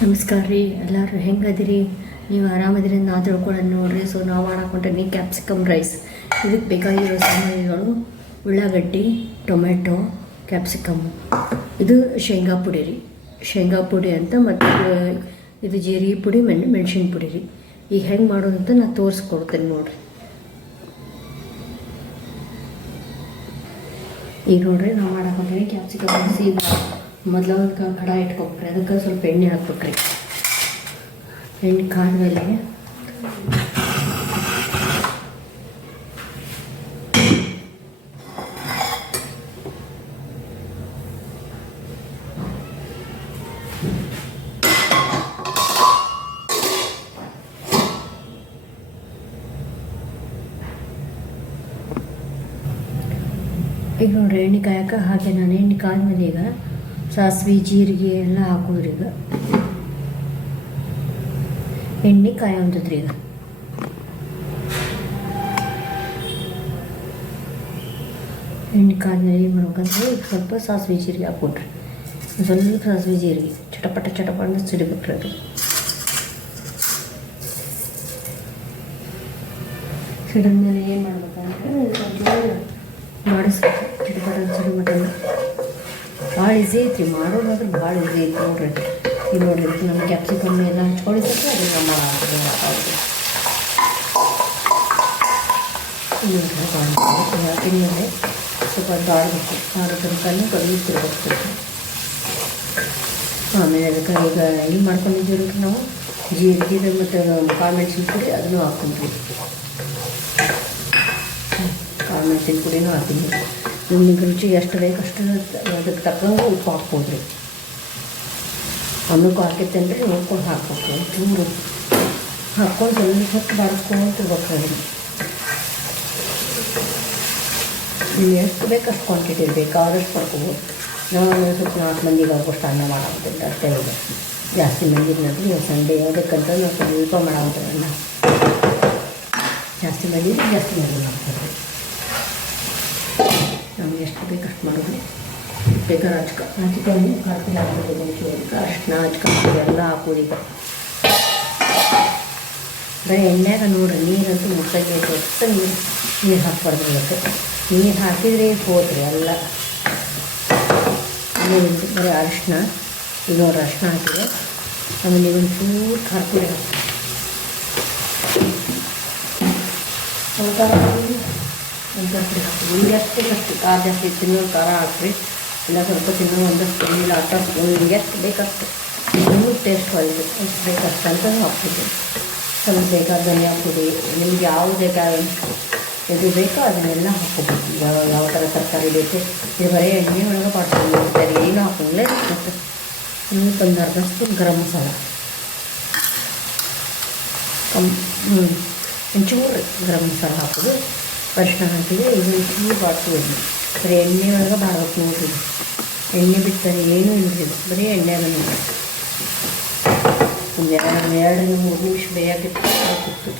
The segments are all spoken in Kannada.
ನಮಸ್ಕಾರ ರೀ. ಎಲ್ಲರೂ ಹೆಂಗದಿರಿ? ನೀವು ಆರಾಮದಿರಿ ನಾ ತಿಳ್ಕೊಳ್ಳೋಣ ನೋಡಿರಿ. ಸೊ ನಾವು ಮಾಡಾಕೊಂಡ್ರೆ ಕ್ಯಾಪ್ಸಿಕಮ್ ರೈಸ್. ಇದಕ್ಕೆ ಬೇಕಾಗಿರೋ ಸಾಮಗ್ರಿಗಳು ಉಳ್ಳಾಗಡ್ಡಿ, ಟೊಮೆಟೊ, ಕ್ಯಾಪ್ಸಿಕಮ್, ಇದು ಶೇಂಗಾ ಪುಡಿ ರೀ. ಶೇಂಗಾ ಪುಡಿ ಅಂತ ಮತ್ತು ಇದು ಜೀರಿಗೆ ಪುಡಿ, ಮೆಣಸಿನ ಪುಡಿ ರೀ. ಈಗ ಹೆಂಗೆ ಮಾಡೋದು ಅಂತ ನಾನು ತೋರಿಸ್ಕೊಡ್ತೇನೆ ನೋಡಿರಿ. ಈಗ ನೋಡಿರಿ ನಾವು ಮಾಡಾಕೊಂಡ್ರೆ ಕ್ಯಾಪ್ಸಿಕಮ್ ರೈಸ್. ಈಗ ಮೊದಲು ಒಂದು ಕಡಾಯಿ ಇಟ್ಕೊಬೇಕ್ರಿ. ಅದಕ್ಕೆ ಸ್ವಲ್ಪ ಎಣ್ಣೆ ಹಾಕ್ಬೇಕ್ರಿ. ಎಣ್ಣೆ ಕಾದ್ಮೇಲೆ ಈಗ ನೋಡ್ರಿ ಎಣ್ಣೆ ಕಾಯಕ್ಕೆ ಹಾಗೆ ನಾನು ಎಣ್ಣೆ ಕಾದ್ಮೇಲೆ ಈಗ ಸಾಸಿವೆ, ಜೀರಿಗೆ ಎಲ್ಲ ಹಾಕೋದ್ರಿ. ಈಗ ಎಣ್ಣೆ ಕಾಯೋಂಥದ್ರಿ. ಈಗ ಎಣ್ಣೆ ಕಾದ್ಮೇಲೆ ಏನು ಮಾಡ್ಬೇಕಂದ್ರೆ ಈಗ ಸ್ವಲ್ಪ ಸಾಸಿವೆ ಜೀರಿಗೆ ಹಾಕ್ಬಿಟ್ರಿ. ಸ್ವಲ್ಪ ಸಾಸಿವೆ ಜೀರಿಗೆ ಚಟಪಟ ಅಂತ ಸಿಡಿಬಿಟ್ರಿ. ಅದು ಸಿಡಿದ್ಮೇಲೆ ಏನು ಮಾಡ್ಬೇಕಂದ್ರೆ ಮಾಡಿಸ್ಬೇಕು. ಚಟಪಟ ಭಾಳ ಈಸಿ ಐತಿ ಮಾಡೋದಾದ್ರೆ, ಭಾಳ ಈಸಿ ಐತಿ ನೋಡ್ರಿ. ಈಗ ನೋಡ್ರಿ ನಮ್ಮ ಕ್ಯಾಪ್ಸಿಕಮ್ ಎಲ್ಲ ಹಚ್ಕೊಂಡಿದ್ದಕ್ಕೆ ಅದು ನಮ್ಮ ಹಾಕಿದ್ಮೇಲೆ ಸ್ವಲ್ಪ ಆಡಬೇಕು. ಆಡೋ ತನಕ ಕಲಿತಿರ್ಬೇಕು. ಆಮೇಲೆ ಅದಕ್ಕೆ ಈಗ ಏನು ಮಾಡ್ಕೊಂಡಿದ್ದೀವಿ ನಾವು ಜೀರಿಗೆ ಮತ್ತು ಕಾಳು ಮೆಣಸಿನ ಪುಡಿ ಅದನ್ನು ಹಾಕ್ಕೊಂಡ್ರಿ. ಕಾಳು ಮೆಣಸಿನ ಪುಡಿನೂ ಹಾಕಿದ್ವಿ. ನಿಮ್ಗೆ ರುಚಿಗೆ ಎಷ್ಟು ಬೇಕು ಅಷ್ಟು ಅದಕ್ಕೆ ತಕ್ಕಂಗೆ ಉಪ್ಪು ಹಾಕ್ಬೋದ್ರಿ. ಅನ್ನಕ್ಕೂ ಹಾಕಿತ್ತೇನೆ ರೀ, ನೋಡ್ಕೊಂಡು ಹಾಕ್ಬೇಕು. ಚೂರು ಹಾಕ್ಕೊಂಡು ಸ್ವಲ್ಪ ಹೊತ್ತು ಬಾರಿಸ್ಕೊಂತಿರ್ಬೇಕು. ಅದನ್ನು ನಿಮ್ಗೆ ಎಷ್ಟು ಬೇಕು ಅಷ್ಟು ಕ್ವಾಂಟಿಟಿ ಇರಬೇಕು, ಆದಷ್ಟು ಮಾಡ್ಕೋಬೋದು. ನಾವು ಸ್ವಲ್ಪ 4 ಮಂದಿಗೆ ಆಗೋಷ್ಟು ಅನ್ನ ಮಾಡಾಕಂತ ಅಷ್ಟೇ. ಇದೆ ಜಾಸ್ತಿ ಮಂದಿಗೆ ನೋಡ್ರಿ ಸಂಡೇ ಅದಕ್ಕಂತ ನಾವು ಸ್ವಲ್ಪ ಮಾಡಾಕಂತ ಅನ್ನ. ಜಾಸ್ತಿ ಮಂದಿಗೆ ಜಾಸ್ತಿ ಮಂದಿ ಮಾಡ್ತಾರೆ. ನಮ್ಗೆ ಎಷ್ಟು ಬೇಕು ಅಷ್ಟು ಮಾಡೋದು. ಬೇಕಾದ್ರೆ ಹಚ್ಕೊಂಡು ಕಾರ್ತಿಗೆ ಹಾಕೋದು, ಅರ್ಶಿನ ಹಚ್ಕೊಂಡು ಎಲ್ಲ ಹಾಕೋದು. ಈಗ ಬರೀ ಎಣ್ಣೆಗ ನೋಡ್ರಿ, ನೀರಂತೂ ಮುಟ್ಟಬೇಕು. ಅಷ್ಟು ನೀರು ಹಾಕ್ಬಾರ್ದು. ಅದಕ್ಕೆ ನೀರು ಹಾಕಿದ್ರೆ ಹೋದ್ರಿ ಎಲ್ಲ. ಆಮೇಲೆ ಬರೀ ಅರಿಶಿನ, ಈಗ ನೋಡ್ರಿ ಅರಿಶಿನ ಹಾಕಿದೆ. ಆಮೇಲೆ ಒಂದು ಚೂರು ಖಾರ ಪುಡಿ ಹಾಕ್ತೀವಿ. ಒಂದು ಪುಡಿ ಹಾಕ್ತೀವಿ. ಹಿಂಗೆ ಎಷ್ಟು ಖಾರ ಜಾಸ್ತಿ ತಿನ್ನೋರು ಖಾರ ಹಾಕ್ರಿ, ಇಲ್ಲ ಸ್ವಲ್ಪ ತಿನ್ನೋ ಒಂದಷ್ಟು ಇಲ್ಲ ಅಷ್ಟು ಹಿಂಗೆ ಎಷ್ಟು ಬೇಕಷ್ಟು ಇನ್ನೂ ಟೇಸ್ಟ್ ಒಳ್ಳೆಯದು. ಎಷ್ಟು ಬೇಕಷ್ಟು ಅಂತ ಹಾಕ್ತಿದ್ವಿ. ಸ್ವಲ್ಪ ಬೇಕಾದ ಧನಿಯಾ ಪುಡಿ, ನಿಮ್ಗೆ ಯಾವುದು ಇದು ಬೇಕೋ ಅದನ್ನೆಲ್ಲ ಹಾಕ್ಕೋಬೇಕು. ಯಾವ ಥರ ತರಕಾರಿ ಬೇಕು. ಇದು ಬರೀ ಎಣ್ಣೆ ಒಳಗೆ ಮಾಡ್ಕೊಂಡು ಏನು ಹಾಕೋಂಗಿಲ್ಲ. ಮತ್ತು ಒಂದು ಅರ್ಧ ಸ್ಪೂನ್ ಗರಂ ಮಸಾಲ, ಒಂಚೂರು ಗರಂ ಮಸಾಲ ಹಾಕೋದು. ಅರಿಶಿನ ಹಾಕಿದ್ರೆ ಇದೊಂದು ಚೂರು ಬಾಡ್ತೀವಿ. ಬರೀ ಎಣ್ಣೆ ಒಳಗೆ ಬಾಡ್ಬೇಕು ನೋಡ್ರಿ. ಎಣ್ಣೆ ಬಿಡ್ತಾರೆ ಏನೂ ಇಲ್ರಿ, ಬರೀ ಎಣ್ಣೆ ಬಂದಿಲ್ಲ. ಒಂದು 2-3 ನಿಮಿಷ ಬೇಯಾಗಿತ್ತು.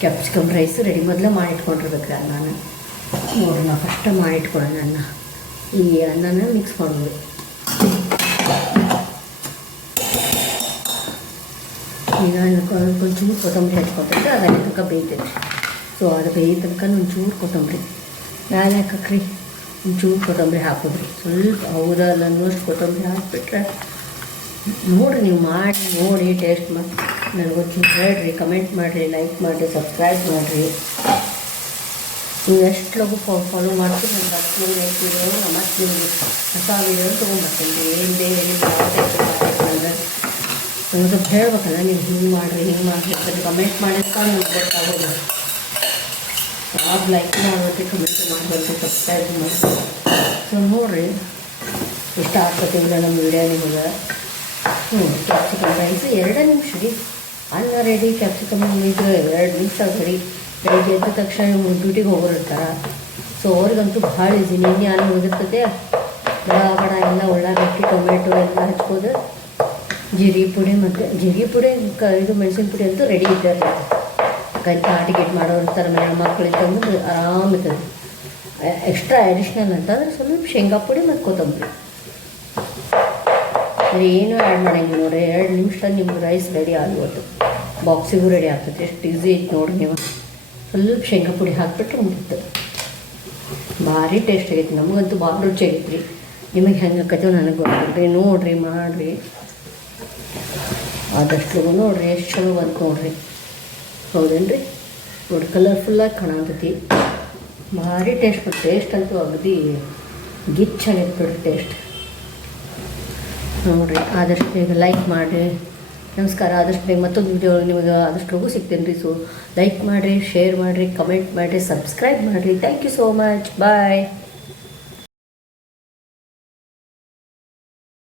ಕ್ಯಾಪ್ಸಿಕಮ್ ರೈಸ್ ರೆಡಿ ಮೊದಲೇ ಮಾಡಿಟ್ಕೊಂಡಿರ್ಬೇಕು. ನಾನು ನೋಡ್ರಿ, ನಾವು ಫಸ್ಟ್ ಮಾಡಿಟ್ಕೊಳ್ಳೋಣ. ಅನ್ನ ಈ ಅನ್ನನ ಮಿಕ್ಸ್ ಮಾಡೋದು. ಈಗ ಒಂಚೂರು ಕೊತ್ತಂಬರಿ ಹಚ್ಕೊತಿದ್ರೆ ಅದು ಅಲ್ಲಿ ತನಕ ಬೇಯ್ತೈತಿ. ಸೊ ಅದು ಬೇಯ ತನಕ ಒಂಚೂರು ಕೊತ್ತಂಬರಿ ಮ್ಯಾಲೆ ಹಾಕಕ್ರಿ. ಒಂಚೂರು ಕೊತ್ತಂಬರಿ ಹಾಕೋದ್ರಿ. ಸ್ವಲ್ಪ ಹೌದಲ್ಲ ಅನ್ನೋಷ್ಟು ಕೊತ್ತಂಬರಿ ಹಾಕಿಬಿಟ್ರೆ ನೋಡಿರಿ. ನೀವು ಮಾಡಿ ನೋಡಿ ಟೇಸ್ಟ್ ಮಾಡಿ ನನಗೊಂಚೂರು ಹೇಳ್ರಿ, ಕಮೆಂಟ್ ಮಾಡಿರಿ, ಲೈಕ್ ಮಾಡಿರಿ, ಸಬ್ಸ್ಕ್ರೈಬ್ ಮಾಡಿರಿ. ನೀವು ಎಷ್ಟು ಲಗು ಫಾಲೋ ಮಾಡ್ತೀವಿ ನನಗೆ ಅಷ್ಟು ನೆಕ್ಸ್ಟ್ ವೀಡಿಯೋ ಮತ್ತೆ ನಿಮಗೆ ಹೊಸ ವೀಡಿಯೋ ತೊಗೊಂಡ್ಬರ್ತೀನಿ. ಏನು ಬೇರೆ ಅಂದರೆ ನನಗೆ ಸ್ವಲ್ಪ ಹೇಳ್ಬೇಕಲ್ಲ, ನೀವು ಹಿಂಗೆ ಮಾಡಿರಿ ಅಂತ ಕಮೆಂಟ್ ಮಾಡಿದ್ರೆ ನಮ್ಗೆ ಗೊತ್ತಾಗೋದು. ಯಾವ್ದು ಲೈಕ್ ಮಾಡೋದು, ಕಮೆಂಟ್ ಮಾಡೋದು, ಸಬ್ಸ್ಕ್ರೈಬ್ ಮಾಡಿ. ಸೊ ನೋಡಿರಿ, ಇಷ್ಟ ಆಗ್ತತಿಲ್ಲ ನಮ್ಮ ವೀಡಿಯೋ ನಿಮಗೆ. ಕ್ಯಾಪ್ಸಿಕಮ್ ರೈಸ್ 2 ನಿಮಿಷ ರೀ. ಅನ್ನ ರೆಡಿ, ಕ್ಯಾಪ್ಸಿಕಮ್ ಇದು 2 ನಿಮಿಷ ರೆಡಿ. ಬೆಳಿಗ್ಗೆ ಎದ್ದ ತಕ್ಷಣ ಡ್ಯೂಟಿಗೆ ಹೋಗೋರಿರ್ತಾರೆ. ಸೊ ಅವ್ರಿಗಂತೂ ಭಾಳ ಈಸಿ. ನಿನ್ನೆ ಅನ್ನ ಉಳಿದಿರ್ತದೆ, ಬಡ ಎಲ್ಲ ಉಳ್ಳಾಗಡ್ಡಿ, ಟೊಮೆಟೊ ಎಲ್ಲ ಹಚ್ಕೋದು. ಜೀರಿಗೆ ಪುಡಿ ಮತ್ತು ಜೀರಿಗೆ ಪುಡಿ ಇದು ಮೆಣಸಿನ ಪುಡಿ ಅಂತೂ ರೆಡಿ ಇದ್ದಾರೆ. ಟಿಕೆಟ್ ಮಾಡೋರು ಇರ್ತಾರೆ, ಮನೆ ಮಕ್ಕಳಿಗೆ ಆರಾಮಿರ್ತದೆ. ಎಕ್ಸ್ಟ್ರಾ ಅಡಿಷ್ನಲ್ ಅಂತಂದ್ರೆ ಸ್ವಲ್ಪ ಶೇಂಗಾ ಪುಡಿ ಮತ್ತು ಕೊತ್ತಂಬರಿ. ಏನು ಆ್ಯಡ್ ಮಾಡಂಗಿಲ್ಲ ನೋಡ್ರಿ. 2 ನಿಮಿಷ ನಿಮಿಷ ನಿಮ್ಗೆ ರೈಸ್ ರೆಡಿ ಆಗಿವತ್ತು, ಬಾಕ್ಸಿಗೂ ರೆಡಿ ಆಗ್ತದೆ. ಎಷ್ಟು ಈಸಿ ಐತೆ ನೋಡಿರಿ ನೀವು. ಸ್ವಲ್ಪ ಶೇಂಗಾ ಪುಡಿ ಹಾಕ್ಬಿಟ್ರೆ ಮುಗಿತು. ಭಾರಿ ಟೇಸ್ಟ್ ಆಗೈತಿ, ನಮಗಂತೂ ಭಾಳ ರುಚಿ ಆಗೈತಿ ರೀ. ನಿಮಗೆ ಹೆಂಗೆ ಆಕೈತೋ ನನಗೆ ಗೊತ್ತಿಲ್ರಿ. ನೋಡಿರಿ, ಮಾಡಿರಿ, ಆದಷ್ಟು ನೋಡಿರಿ. ಎಷ್ಟು ಚಲೋ ಬಂತು ನೋಡಿರಿ. ಹೌದೇನು ರೀ? ನೋಡಿ ಕಲರ್ಫುಲ್ಲಾಗಿ ಕಾಣತೈತಿ. ಭಾರಿ ಟೇಸ್ಟ್. ಟೇಸ್ಟ್ ಅಂತೂ ಅಗದಿ ಗಿಚ್ಚಾಗೈತೆ ಬಿಡ್ರಿ ಟೇಸ್ಟ್. ನೋಡಿರಿ, ಆದಷ್ಟು ಬೇಗ ಲೈಕ್ ಮಾಡಿರಿ. ನಮಸ್ಕಾರ. ಆದಷ್ಟು ಬೇಗ ಮತ್ತೊಂದು ವಿಡಿಯೋ ನಿಮಗೆ ಆದಷ್ಟು ಲಗು ಸಿಗ್ತೇನೆ ರೀ. ಸೊ ಲೈಕ್ ಮಾಡಿರಿ, ಶೇರ್ ಮಾಡಿರಿ, ಕಮೆಂಟ್ ಮಾಡಿರಿ, ಸಬ್ಸ್ಕ್ರೈಬ್ ಮಾಡಿರಿ. Thank you so much. Bye.